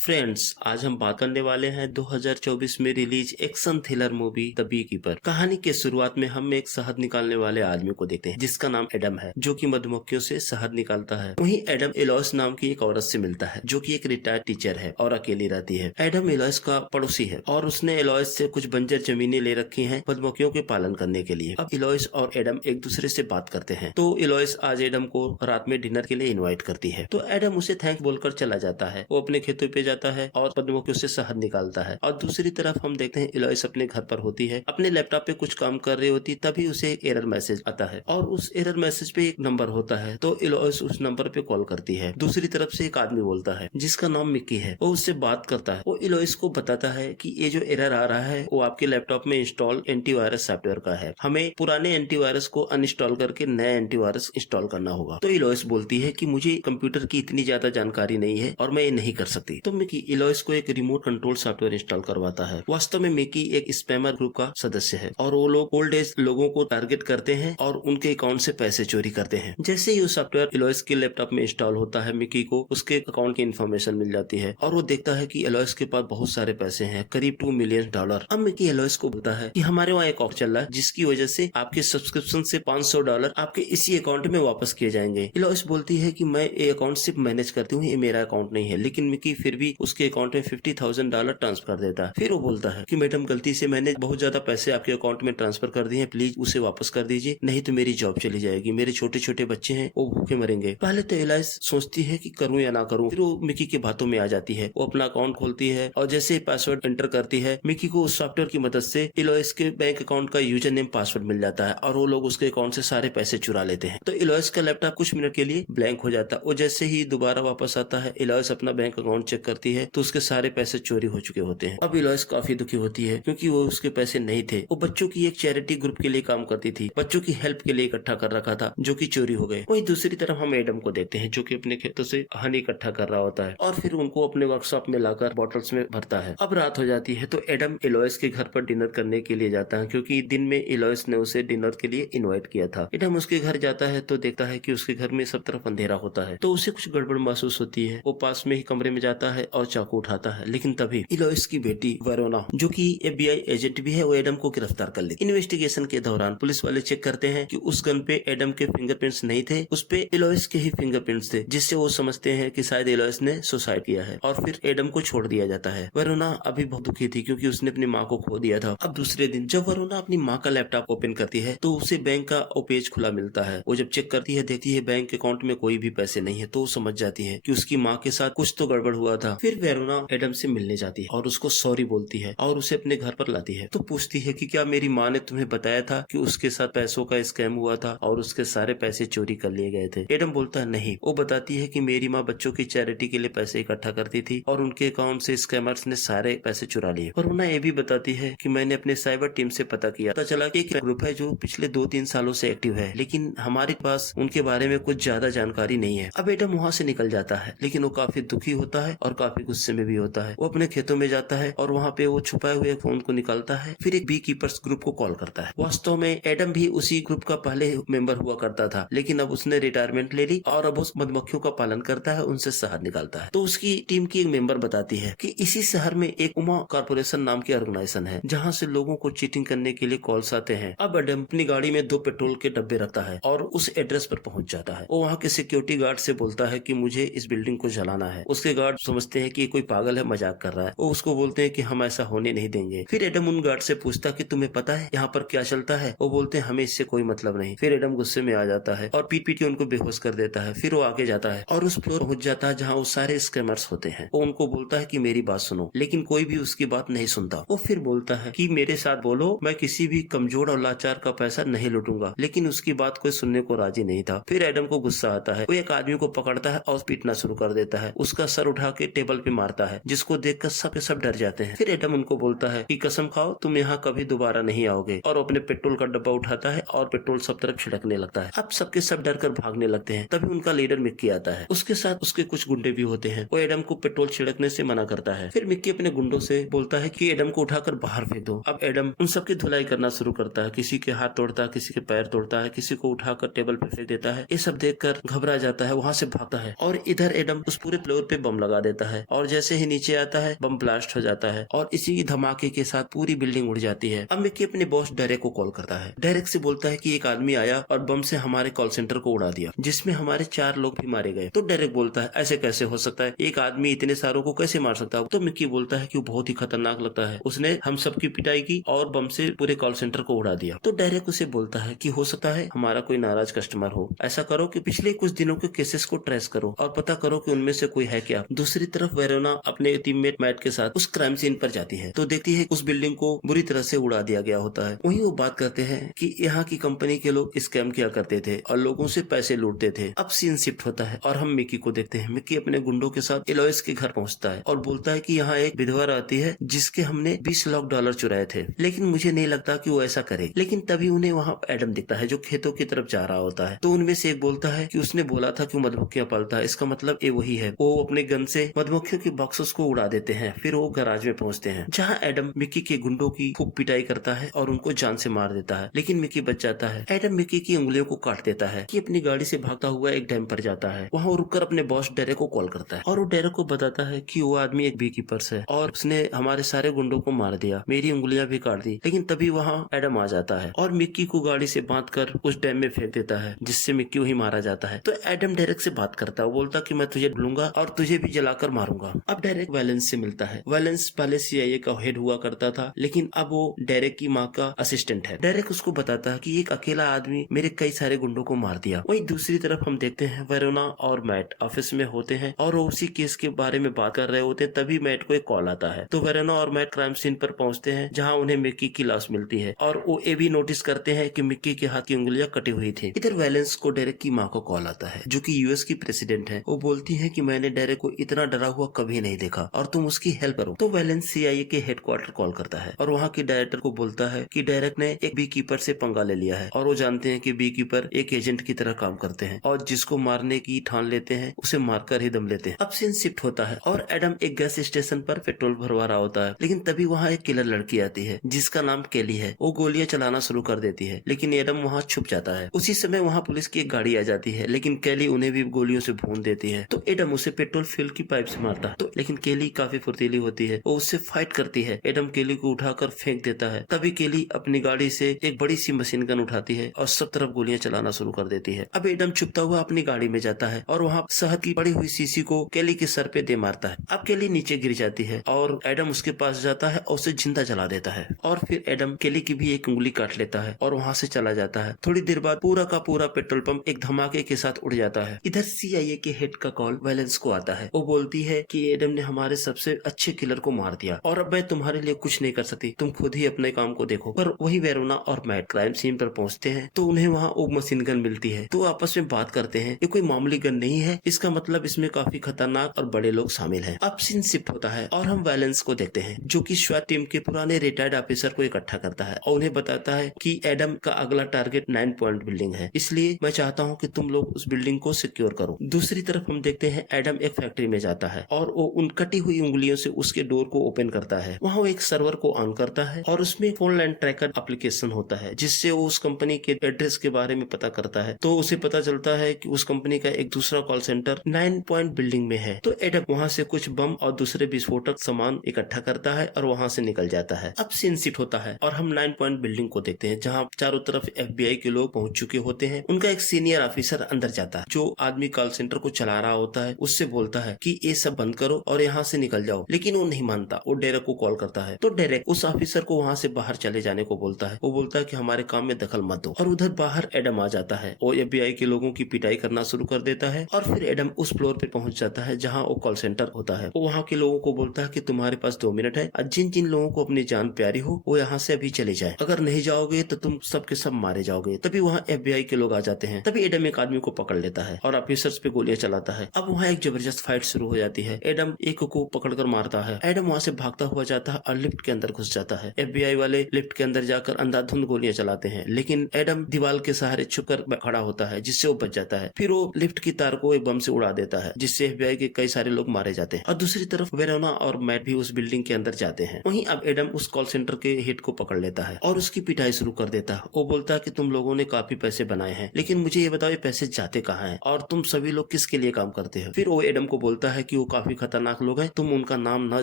Friends, आज हम बात करने वाले हैं 2024 में release action thriller movie the bee keeper. कहानी के शुरुआत में हम एक शहद निकालने वाले आदमी को देखते हैं जिसका नाम एडम है, जो कि मधुमक्खियों से शहद निकालता है। वहीं एडम एलोइस नाम की एक औरत से मिलता है जो कि एक रिटायर्ड टीचर है और अकेली रहती है। एडम एलोइस का पड़ोसी है और उसने एलोइस से कुछ बंजर जमीनें ले रखी हैं मधुमक्खियों के पालन करने के लिए। अब एलोइस और एडम एक दूसरे से बात करते हैं, तो एलोइस आज एडम को रात में डिनर के लिए इनवाइट करती है। तो एडम उसे थैंक बोलकर चला जाता है। वो अपने खेतों पे जाता है और मधुमक्खियों से शहद निकालता है। और दूसरी तरफ हम देखते हैं एलोइस अपने घर पर होती है, अपने लैपटॉप पे कुछ काम कर रही होती, तभी उसे एक एरर मैसेज आता है और उस एरर मैसेज पे एक नंबर होता है। तो एलोइस उस नंबर पे कॉल करती है। दूसरी तरफ से एक आदमी बोलता है जिसका नाम मिक्की है। वो उससे बात करता है। वो एलोइस को बताता है कि ये जो एरर आ रहा है वो आपके लैपटॉप में इंस्टॉल एंटीवायरस सॉफ्टवेयर का है। हमें पुराने एंटीवायरस को अनइंस्टॉल करके नया एंटीवायरस इंस्टॉल करना होगा। तो एलोइस बोलती है कि मुझे कंप्यूटर की इतनी ज्यादा जानकारी नहीं है और मैं ये नहीं कर सकती। तो मिकी एलोइस को एक रिमोट कंट्रोल सॉफ्टवेयर इंस्टॉल करवाता है। वास्तव में मिकी एक स्पैमर ग्रुप का सदस्य है और वो लोग ओल्ड एज लोगों को टारगेट करते हैं और उनके अकाउंट से पैसे चोरी करते हैं। जैसे ही वो सॉफ्टवेयर एलोइस के लैपटॉप में इंस्टॉल होता है, मिकी को उसके अकाउंट की इन्फॉर्मेशन मिल जाती है और वो देखता है कि एलोइस के पास बहुत सारे पैसे हैं, करीब $2 मिलियन। अब मिकी एलोइस को बोलता है कि हमारे वहाँ एक ऑफर चल रहा है जिसकी वजह से आपके सब्सक्रिप्शन से $500 आपके इसी अकाउंट में वापस किए जाएंगे। एलोइस बोलती है कि मैं ये अकाउंट सिर्फ मैनेज करती हूँ, ये मेरा अकाउंट नहीं है। लेकिन मिकी फिर भी उसके अकाउंट में $50,000 ट्रांसफर कर देता है। फिर वो बोलता है कि मैडम गलती से मैंने बहुत ज्यादा पैसे आपके अकाउंट में ट्रांसफर कर दिए हैं, प्लीज उसे वापस कर दीजिए, नहीं तो मेरी जॉब चली जाएगी, मेरे छोटे छोटे बच्चे हैं वो भूखे मरेंगे। पहले तो एलोइस सोचती है कि करूं या ना करूं, फिर वो मिकी के बातों में आ जाती है। वो अपना अकाउंट खोलती है और जैसे पासवर्ड एंटर करती है, मिकी को उस सॉफ्टवेयर की मदद से एलोइस के बैंक अकाउंट का यूजर नेम पासवर्ड मिल जाता है और वो लोग उसके अकाउंट से सारे पैसे चुरा लेते हैं। तो एलोइस का लैपटॉप कुछ मिनट के लिए ब्लैंक हो जाता है। वो जैसे ही दोबारा वापस आता है, एलोइस अपना बैंक अकाउंट चेक करती है तो उसके सारे पैसे चोरी हो चुके होते हैं। अब एलोइस काफी दुखी होती है क्योंकि वो उसके पैसे नहीं थे। वो बच्चों की एक चैरिटी ग्रुप के लिए काम करती थी, बच्चों की हेल्प के लिए इकट्ठा कर रखा था जो कि चोरी हो गए। वहीं दूसरी तरफ हम एडम को देखते हैं जो कि अपने खेतों से हनी इकट्ठा कर रहा होता है और फिर उनको अपने वर्कशॉप में लाकर बॉटल्स में भरता है। अब रात हो जाती है तो एडम एलोइस के घर पर डिनर करने के लिए जाता है क्योंकि दिन में एलोइस ने उसे डिनर के लिए इन्वाइट किया था। एडम उसके घर जाता है तो देखता है कि उसके घर में सब तरफ अंधेरा होता है, तो उसे कुछ गड़बड़ महसूस होती है। वो पास में ही कमरे में जाता है और चाकू उठाता है, लेकिन तभी एलोइस की बेटी वेरोना, जो कि FBI एजेंट भी है, वो एडम को गिरफ्तार कर लेती। इन्वेस्टिगेशन के दौरान पुलिस वाले चेक करते हैं कि उस गन पे एडम के फिंगरप्रिंट्स नहीं थे, उस पे एलोइस के ही फिंगरप्रिंट्स थे, जिससे वो समझते हैं कि शायद एलोइस ने सुसाइड किया है और फिर एडम को छोड़ दिया जाता है। वेरोना अभी बहुत दुखी थी क्योंकि उसने अपनी माँ को खो दिया था। अब दूसरे दिन जब वेरोना अपनी माँ का लैपटॉप ओपन करती है तो उसे बैंक का वो पेज खुला मिलता है। वो जब चेक करती है, देखती है बैंक अकाउंट में कोई भी पैसे नहीं है, तो वो समझ जाती है कि उसकी माँ के साथ कुछ तो गड़बड़ हुआ था। फिर वेरोना एडम से मिलने जाती है और उसको सॉरी बोलती है और उसे अपने घर पर लाती है। तो पूछती है कि क्या मेरी माँ ने तुम्हें बताया था कि उसके साथ पैसों का स्कैम हुआ था और उसके सारे पैसे चोरी कर लिए गए थे? एडम बोलता है नहीं। वो बताती है कि मेरी माँ बच्चों की चैरिटी के लिए पैसे इकट्ठा करती थी और उनके अकाउंट से स्कैमर्स ने सारे पैसे चुरा लिए। और उन्हें ये भी बताती है कि मैंने अपने साइबर टीम से पता किया, पता चला कि एक ग्रुप है जो पिछले 2-3 सालों से एक्टिव है, लेकिन हमारे पास उनके बारे में कुछ ज्यादा जानकारी नहीं है। अब एडम वहाँ से निकल जाता है, लेकिन वो काफी दुखी होता है और काफी गुस्से में भी होता है। वो अपने खेतों में जाता है और वहाँ पे वो छुपाए हुए फोन को निकालता है, फिर एक बी कीपर्स ग्रुप को कॉल करता है। वास्तव में एडम भी उसी ग्रुप का पहले मेंबर हुआ करता था, लेकिन अब उसने रिटायरमेंट ले ली और अब उस मधुमक्खियों का पालन करता है, उनसे शहद निकालता है। तो उसकी टीम की एक मेंबर बताती है कि इसी शहर में एक उमा कॉर्पोरेशन नाम की ऑर्गेनाइजेशन है जहाँ से लोगों को चीटिंग करने के लिए कॉल्स आते हैं। अब एडम अपनी गाड़ी में 2 पेट्रोल के डब्बे रखता है और उस एड्रेस पर पहुंच जाता है। वो वहाँ के सिक्योरिटी गार्ड से बोलता है कि मुझे इस बिल्डिंग को जलाना है। उसके गार्ड समझते हैं कि कोई पागल है, मजाक कर रहा है। वो उसको बोलते हैं कि हम ऐसा होने नहीं देंगे। फिर एडम उन गार्ड से पूछता कि तुम्हें पता है यहाँ पर क्या चलता है? वो बोलते हैं हमें इससे कोई मतलब नहीं। फिर एडम गुस्से में आ जाता है और पीट पीट के उनको बेहोश कर देता है। फिर वो आगे जाता है और उस फ्लोर पहुंच जाता है जहाँ वो सारे स्कैमर्स होते हैं। वो उनको बोलता है कि मेरी बात सुनो, लेकिन कोई भी उसकी बात नहीं सुनता। वो फिर बोलता है कि मेरे साथ बोलो, मैं किसी भी कमजोर और लाचार का पैसा नहीं लूटूंगा, लेकिन उसकी बात कोई सुनने को राजी नहीं था। फिर एडम को गुस्सा आता है। वो एक आदमी को पकड़ता है और पीटना शुरू कर देता है। उसका सर उठा के टेबल पे मारता है, जिसको देखकर सब के सब डर जाते हैं। फिर एडम उनको बोलता है कि कसम खाओ तुम यहाँ कभी दोबारा नहीं आओगे, और अपने पेट्रोल का डब्बा उठाता है और पेट्रोल सब तरफ छिड़कने लगता है। अब सबके सब डर कर भागने लगते हैं। तभी उनका लीडर मिक्की आता है, उसके साथ उसके कुछ गुंडे भी होते हैं। वो एडम को पेट्रोल छिड़कने से मना करता है। फिर मिक्की अपने गुंडों से बोलता है कि एडम को उठाकर बाहर फेंक दो। अब एडम उन सबकी धुलाई करना शुरू करता है, किसी के हाथ तोड़ता है, किसी के पैर तोड़ता है, किसी को उठाकर टेबल पे फेंक देता है। ये सब देखकर घबरा जाता है, वहाँ से भागता है और इधर एडम उस पूरे फ्लोर पे बम लगा देता है और जैसे ही नीचे आता है बम ब्लास्ट हो जाता है और इसी धमाके के साथ पूरी बिल्डिंग उड़ जाती है। अब मिक्की अपने बॉस डेरेक को कॉल करता है। डेरेक से बोलता है कि एक आदमी आया और बम से हमारे कॉल सेंटर को उड़ा दिया, जिसमें हमारे 4 लोग भी मारे गए। तो डेरेक बोलता है ऐसे कैसे हो सकता है, एक आदमी इतने सारों को कैसे मार सकता है। तो मिक्की बोलता है कि वो बहुत ही खतरनाक लगता है, उसने हम सबकी पिटाई की और बम से पूरे कॉल सेंटर को उड़ा दिया। तो डेरेक उसे बोलता है कि हो सकता है हमारा कोई नाराज कस्टमर हो, ऐसा करो कि पिछले कुछ दिनों के केसेस को ट्रेस करो और पता करो कि उनमें से कोई है क्या। दूसरी तरफ वेरोना अपने टीममेट मैट के साथ उस क्राइम सीन पर जाती है तो देखती है उस बिल्डिंग को बुरी तरह से उड़ा दिया गया होता है। वहीं वो बात करते हैं कि यहाँ की कंपनी के लोग स्कैम किया करते थे और लोगों से पैसे लूटते थे। अब सीन शिफ्ट होता है और हम मिक्की को देखते हैं। मिक्की अपने गुंडों के साथ एलोइस के घर पहुंचता है और बोलता है कि यहाँ एक विधवा रहती है जिसके हमने $20 लाख चुराए थे, लेकिन मुझे नहीं लगता कि वो ऐसा करे। लेकिन तभी उन्हें वहाँ एडम दिखता है जो खेतों की तरफ जा रहा होता है। तो उनमें से एक बोलता है कि उसने बोला था कि वो मधुमक्खियां पालता है, इसका मतलब ये वही है। वो अपने गन से मधुमक्खियों के बॉक्सेस को उड़ा देते हैं। फिर वो गैराज में पहुंचते हैं जहाँ एडम मिक्की के गुंडों की खूब पिटाई करता है और उनको जान से मार देता है, लेकिन मिक्की बच जाता है। एडम मिक्की की उंगलियों को काट देता है कि अपनी गाड़ी से भागता हुआ एक डैम पर जाता है। वहाँ रुककर अपने बॉस डेरेक को कॉल करता है और वो डेरेक को बताता है कि वो आदमी एक बीकीपर्स है और उसने हमारे सारे गुंडों को मार दिया, मेरी उंगलियां भी काट दी। लेकिन तभी वहाँ एडम आ जाता है और मिक्की को गाड़ी से बांधकर उस डैम में फेंक देता है, जिससे मिक्की वही मारा जाता है। तो एडम डेरेक से बात करता है, वो बोलता कि मैं तुझे ढूंढूंगा और तुझे भी जलाकर मारूंगा। अब डेरेक वैलेंस से मिलता है। वैलेंस पहले CIA का हेड हुआ करता था, लेकिन अब वो डेरेक की माँ का असिस्टेंट है। डेरेक उसको बताता है कि एक अकेला आदमी मेरे कई सारे गुंडों को मार दिया। वहीं दूसरी तरफ हम देखते हैं वेरोना और मैट ऑफिस में होते हैं और वो उसी केस के बारे में बात कर रहे होते हैं। तभी मैट को एक कॉल आता है तो वेरोना और मैट क्राइम सीन पर पहुंचते हैं जहाँ उन्हें मिक्की की लाश मिलती है और वो ये भी नोटिस करते हैं कि मिक्की के हाथ की उंगलियां कटी हुई थी। इधर वैलेंस को डेरेक की माँ को कॉल आता है जो कि US की प्रेसिडेंट है। वो बोलती है कि मैंने डेरेक को इतना डरा हुआ कभी नहीं देखा और तुम उसकी हेल्प करो। तो वैलेंस CIA के हेडक्वार्टर कॉल करता है और वहाँ की डायरेक्टर को बोलता है कि डेरेक ने एक बी कीपर से पंगा ले लिया है और वो जानते हैं कि बी कीपर एक एजेंट की तरह काम करते हैं और जिसको मारने की ठान लेते हैं उसे मारकर ही दम लेते हैं। अब सीन शिफ्ट होता है और एडम एक गैस स्टेशन पर पेट्रोल भरवा रहा होता है, लेकिन तभी वहाँ एक किलर लड़की आती है जिसका नाम केली है। वो गोलियां चलाना शुरू कर देती है, लेकिन एडम वहाँ छुप जाता है। उसी समय वहाँ पुलिस की एक गाड़ी आ जाती है, लेकिन केली उन्हें भी गोलियों से भून देती है। तो एडम उसे पेट्रोल फिल की पाइप से मारता है, तो लेकिन केली काफी फुर्तीली होती है, वो उससे फाइट करती है। एडम केली को उठाकर फेंक देता है। तभी केली अपनी गाड़ी से एक बड़ी सी मशीन गन उठाती है और सब तरफ गोलियां चलाना शुरू कर देती है। अब एडम छुपता हुआ अपनी गाड़ी में जाता है और वहाँ शहद की पड़ी हुई शीशी को केली के सर पे दे मारता है। अब केली नीचे गिर जाती है और एडम उसके पास जाता है और उसे जिंदा जला देता है और फिर एडम केली की भी एक उंगली काट लेता है और वहाँ से चला जाता है। थोड़ी देर बाद पूरा का पूरा पेट्रोल पंप एक धमाके के साथ उड़ जाता है। इधर CIA के हेड का कॉल वैलेंस को आता है। वो बोलती है कि एडम ने हमारे सबसे अच्छे किलर को मार दिया और अब मैं तुम्हारे लिए कुछ नहीं कर सकती, तुम खुद ही अपने काम को देखो। पर वही वेरोना और मैट क्राइम सीन पर पहुंचते हैं तो उन्हें वहाँ वो मशीन गन मिलती है। तो आपस में बात करते हैं, ये कोई मामूली गन नहीं है, इसका मतलब इसमें काफी खतरनाक और बड़े लोग शामिल हैं। अब सीन शिफ्ट होता है और हम वैलेंस को देखते हैं जो कि स्वैट टीम के पुराने रिटायर्ड ऑफिसर को इकट्ठा करता है और उन्हें बताता है कि एडम का अगला टारगेट 9 पॉइंट बिल्डिंग है, इसलिए मैं चाहता हूँ कि तुम लोग उस बिल्डिंग को सिक्योर करो। दूसरी तरफ हम देखते हैं एडम एक फैक्ट्री में जाता है और वो उन कटी हुई उंगलियों से उसके डोर को ओपन करता है। वहाँ वो एक सर्वर को ऑन करता है और उसमें फोन लाइन ट्रैकर एप्लीकेशन होता है जिससे वो उस कंपनी के एड्रेस के बारे में पता करता है। तो उसे पता चलता है कि उस कंपनी का एक दूसरा कॉल सेंटर 9 पॉइंट बिल्डिंग में है। तो एडम वहाँ से कुछ बम और दूसरे विस्फोटक सामान इकट्ठा करता है और वहाँ से निकल जाता है। अब सीन शिफ्ट होता है और हम 9 पॉइंट बिल्डिंग को देखते हैं जहाँ चारों तरफ FBI के लोग पहुंच चुके होते हैं। उनका एक सीनियर ऑफिसर अंदर जाता है। जो आदमी कॉल सेंटर को चला रहा होता है उससे बोलता है कि ये सब बंद करो और यहाँ से निकल जाओ, लेकिन वो नहीं मानता। वो डेरेक को कॉल करता है तो डेरेक उस ऑफिसर को वहाँ से बाहर चले जाने को बोलता है। वो बोलता है कि हमारे काम में दखल मत दो और उधर बाहर एडम आ जाता है। वो FBI के लोगों की पिटाई करना शुरू कर देता है और फिर एडम उस फ्लोर पे पहुंच जाता है जहाँ वो कॉल सेंटर होता है। वो वहाँ के लोगों को बोलता है कि तुम्हारे पास 2 मिनट है और जिन जिन लोगों को अपनी जान प्यारी हो वो यहाँ से अभी चले जाए, अगर नहीं जाओगे तो तुम सबके सब मारे जाओगे। तभी वहाँ FBI के लोग आ जाते हैं। तभी एडम एक आदमी को पकड़ लेता है और ऑफिसर्स पे गोलियां चलाता है। अब वहाँ एक जबरदस्त फाइट शुरू हो जाती है। एडम एक को पकड़कर मारता है। एडम वहाँ से भागता हुआ जाता है और लिफ्ट के अंदर घुस जाता है। FBI वाले लिफ्ट के अंदर जाकर अंधाधुंध गोलियां चलाते हैं, लेकिन एडम दीवार के सहारे छुपकर खड़ा होता है जिससे वो बच जाता है। फिर वो लिफ्ट की तार को एक बम से उड़ा देता है जिससे FBI के कई सारे लोग मारे जाते हैं। और दूसरी तरफ वेरोना और मैट भी उस बिल्डिंग के अंदर जाते हैं। वहीं अब एडम उस कॉल सेंटर के हेड को पकड़ लेता है और उसकी पिटाई शुरू कर देता है। वो बोलता है कि तुम लोगों ने काफी पैसे बनाए हैं, लेकिन मुझे ये बताओ ये पैसे जाते कहाँ हैं और तुम सभी लोग किसके लिए काम करते हो। फिर वो एडम को बोलता है कि वो काफी खतरनाक लोग हैं, तुम उनका नाम न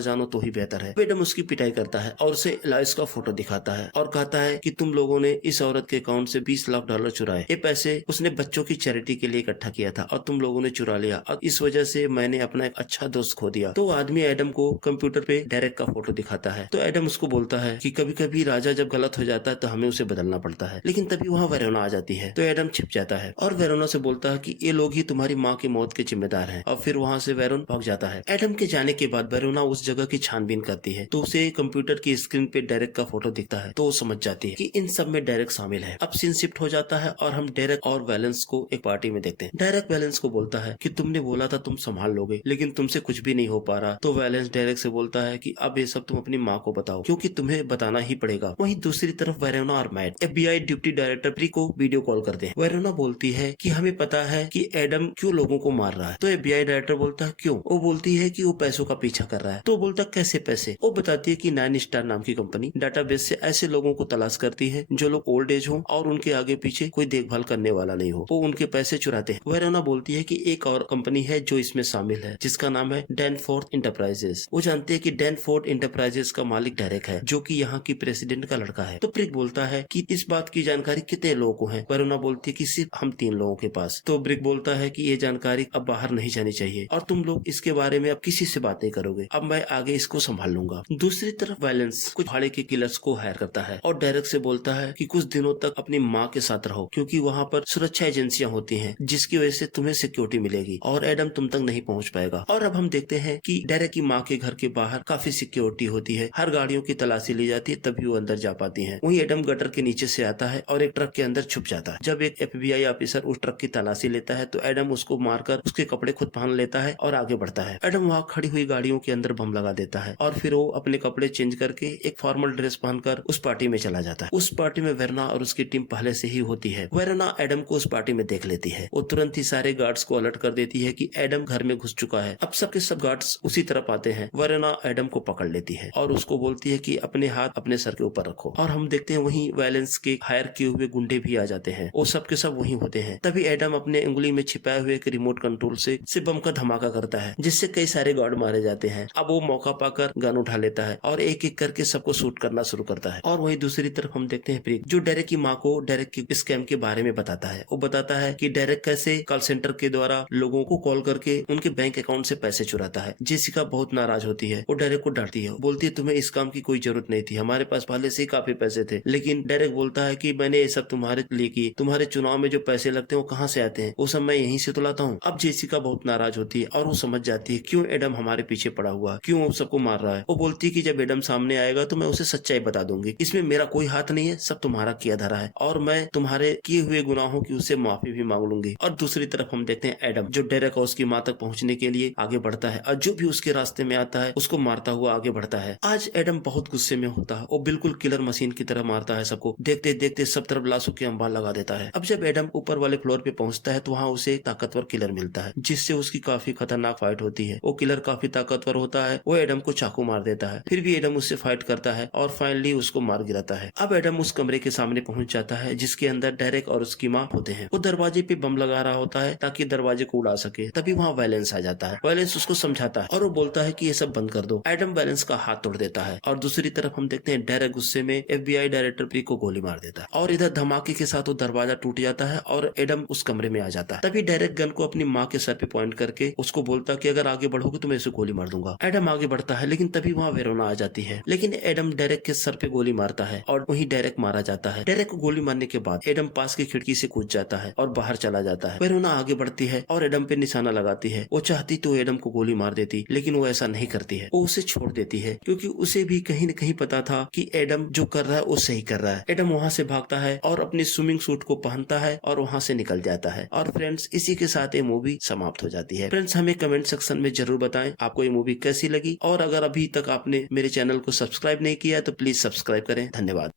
जानो तो ही बेहतर है। एडम उसकी पिटाई करता है और उसे एलाइस का फोटो दिखाता है और कहता है कि तुम लोगों ने इस औरत के अकाउंट से $20 लाख चुराए। ये पैसे उसने बच्चों की चैरिटी के लिए इकट्ठा किया था और तुम लोगों ने चुरा लिया और इस वजह से मैंने अपना एक अच्छा दोस्त खो दिया। तो आदमी एडम को कंप्यूटर पे डेरेक का फोटो दिखाता है। तो एडम उसको बोलता है कि कभी कभी राजा जब गलत हो जाता है तो हमें उसे बदलना पड़ता है। लेकिन तभी वहाँ वेरोना आ जाती है। तो एडम छिप जाता है और वेरोना से बोलता है कि ये लोग ही तुम्हारी माँ की मौत के जिम्मेदार हैं। और फिर वहाँ से वेरोन भाग जाता है। एडम के जाने के बाद वेरोना उस जगह की छानबीन करती है तो उसे कंप्यूटर की स्क्रीन पे डेरेक का फोटो दिखता है। तो वो समझ जाती है कि इन सब में डेरेक शामिल है। अब सीन शिफ्ट हो जाता है और हम डेरेक और वैलेंस को एक पार्टी में देखते हैं। डेरेक वैलेंस को बोलता है कि तुमने बोला था तुम संभाल लोगे, लेकिन तुमसे कुछ भी नहीं हो पा रहा। तो वैलेंस डेरेक से बोलता है कि अब ये सब तुम अपनी माँ को बताओ, क्योंकि तुम्हें बताना ही पड़ेगा। वहीं दूसरी तरफ वेरोना और mat FBI deputy director pre को वीडियो कॉल करते हैं। वेरोना बोलती है कि हमें पता है कि एडम क्यों लोगों को मार रहा है। तो FBI डायरेक्टर बोलता है क्यों? वो बोलती है कि वो पैसों का पीछा कर रहा है। तो बोलता कैसे पैसे? वो बताती है कि 9 स्टार नाम की कंपनी डाटाबेस से ऐसे लोगों को तलाश करती है जो लोग ओल्ड एज हो और उनके आगे पीछे कोई देखभाल करने वाला नहीं हो। वो उनके पैसे चुराते हैं। वेरोना बोलती है कि एक और कंपनी है जो इसमें शामिल है, जिसका नाम है डैनफोर्थ इंटरप्राइजेस। वो जानते हैं कि डैनफोर्थ इंटरप्राइजेस का मालिक डेरेक है, जो कि यहाँ की प्रेसिडेंट का लड़का है। तो ब्रिक बोलता है कि इस बात की जानकारी कितने लोगों को है? वेरोना बोलती है कि सिर्फ हम 3 लोगों के पास। तो ब्रिक बोलता है कि ये जानकारी अब बाहर नहीं जानी चाहिए और तुम लोग इसके बारे में अब किसी से बात नहीं करोगे। अब मैं आगे इसको संभाल लूंगा। दूसरी तरफ वैलेंस कुछ भाड़े के किलर्स को हायर करता है और डेरेक से बोलता है कि कुछ दिनों तक अपनी माँ के साथ रहो, क्योंकि वहाँ पर सुरक्षा एजेंसियां होती हैं जिसकी वजह से तुम्हें सिक्योरिटी मिलेगी और एडम तुम तक नहीं पहुँच पाएगा। और अब हम देखते हैं कि डेरेक की माँ के घर के बाहर काफी सिक्योरिटी होती है। हर गाड़ियों की तलाशी ली जाती है, तभी वो अंदर जा पाती है। वहीं एडम गटर के नीचे से आता है और एक ट्रक के अंदर छुप जाता है। जब एक FBI ऑफिसर उस ट्रक की तलाशी लेता है तो एडम उसको मारकर उसके कपड़े खुद पहन लेता है और आगे बढ़ता है। एडम वहाँ खड़ी हुई गाड़ियों के अंदर बम लगा देता है और फिर वो अपने कपड़े चेंज करके एक फॉर्मल ड्रेस पहनकर उस पार्टी में चला जाता है। उस पार्टी में वेरोना और उसकी टीम पहले से ही होती है। वेरोना एडम को उस पार्टी में देख लेती है। वो तुरंत ही सारे गार्ड्स को अलर्ट कर देती है कि एडम घर में घुस चुका है। अब सबके सब गार्ड्स उसी तरफ आते हैं। वेरोना एडम को पकड़ लेती है और उसको बोलती है कि अपने हाथ अपने सर के ऊपर रखो। और हम देखते हैं वहीं वैलेंस के हायर किए हुए गुंडे भी आ जाते हैं। वो सब के सब वहीं होते हैं। तभी एडम अपने उंगली में छिपाए हुए एक रिमोट कंट्रोल से बम का धमाका करता है, जिससे कई सारे गार्ड मारे जाते हैं। अब वो मौका पाकर गन उठा लेता है और एक एक करके सबको शूट करना शुरू करता है। और वहीं दूसरी तरफ हम देखते हैं ब्रिक, जो डेरेक की माँ को डेरेक की स्कैम के बारे में बताता है। वो बताता है कि डेरेक कैसे कॉल सेंटर के द्वारा लोगों को कॉल करके उनके बैंक अकाउंट से पैसे चुराता है। जेसिका बहुत नाराज होती है। वो डेरेक को डांटती है, बोलती है तुम्हें इस काम की कोई जरूरत नहीं थी, हमारे पास पहले से ही काफी पैसे थे। लेकिन डेरेक बोलता है कि मैंने ये सब तुम्हारे लिए किए, तुम्हारे चुनाव में जो पैसे लगते हैं वो कहाँ से आते हैं, वो सब मैं यहीं से तो लाता हूँ। अब जेसिका बहुत नाराज होती है और वो समझ जाती है क्यों एडम हमारे पीछे पड़ा हुआ, क्यों वो सबको मार रहा है। वो बोलती है कि जब एडम सामने आएगा तो मैं उसे सच्चाई बता दूंगी, इसमें मेरा कोई हाथ नहीं है, सब तुम्हारा किया धरा है और मैं तुम्हारे किए हुए गुनाहों की उससे माफी भी मांग लूंगी। और दूसरी तरफ हम देखते हैं एडम, जो डेरेक और उसकी माँ तक पहुंचने के लिए आगे बढ़ता है और जो भी उसके रास्ते में आता है उसको मारता हुआ आगे बढ़ता है। आज एडम बहुत गुस्से में होता है। वो बिल्कुल किलर मशीन की तरह मारता है सबको। देखते देखते सब तरफ लाशों के अंबार लगा देता है। अब जब एडम ऊपर वाले फ्लोर पे पहुंचता है तो वहाँ उसे ताकतवर किलर मिलता है, जिससे उसकी काफी खतरनाक फाइट होती है। वो किलर काफी ताकतवर होता है। वो एडम को चाकू मार देता है, फिर भी एडम उससे फाइट करता है और फाइनली उसको मार गिराता है। अब एडम उस कमरे के सामने पहुंच जाता है जिसके अंदर डेरेक और उसकी माँ होते हैं। वो दरवाजे पे बम लगा रहा होता है ताकि दरवाजे को उड़ा सके। तभी वहाँ वैलेंस आ जाता है। वैलेंस उसको समझाता है और वो बोलता है कि ये सब बंद कर दो। एडम वैलेंस का हाथ तोड़ देता है और दूसरी तरफ हम देखते हैं डेरेक गुस्से में FBI डायरेक्टर प्री को गोली मार देता है और इधर धमाके के साथ वो दरवाजा टूट जाता है और एडम उस कमरे में आ जाता है। तभी डेरेक गन को अपनी माँ के सर पे पॉइंट करके उसको बोलता कि अगर आगे बढ़ोगे तो मैं इसे गोली मार दूंगा। एडम आगे बढ़ता है लेकिन तभी वहाँ वेरोना आ जाती है, लेकिन एडम डेरेक के सर पे गोली मारता है और वहीं डेरेक मारा जाता है। डेरेक को गोली मारने के बाद एडम पास की खिड़की से कूद जाता है और बाहर चला जाता है। वेरोना आगे बढ़ती है और एडम पे निशाना लगाती है। वो चाहती तो एडम को गोली मार देती, लेकिन वो ऐसा नहीं करती है। वो उसे छोड़ देती है क्योंकि उसे भी कहीं न कहीं पता था कि एडम जो कर रहा है वो सही कर रहा है। एडम वहाँ से भागता है और अपनी स्विमिंग सूट को पहनता है और वहाँ से निकल जाता है। और फ्रेंड्स, इसी के साथ ये मूवी समाप्त हो जाती है। फ्रेंड्स, हमें कमेंट सेक्शन में जरूर बताएं आपको ये मूवी कैसी लगी और अगर अभी तक आपने मेरे चैनल को सब्सक्राइब नहीं किया तो प्लीज सब्सक्राइब करें। धन्यवाद।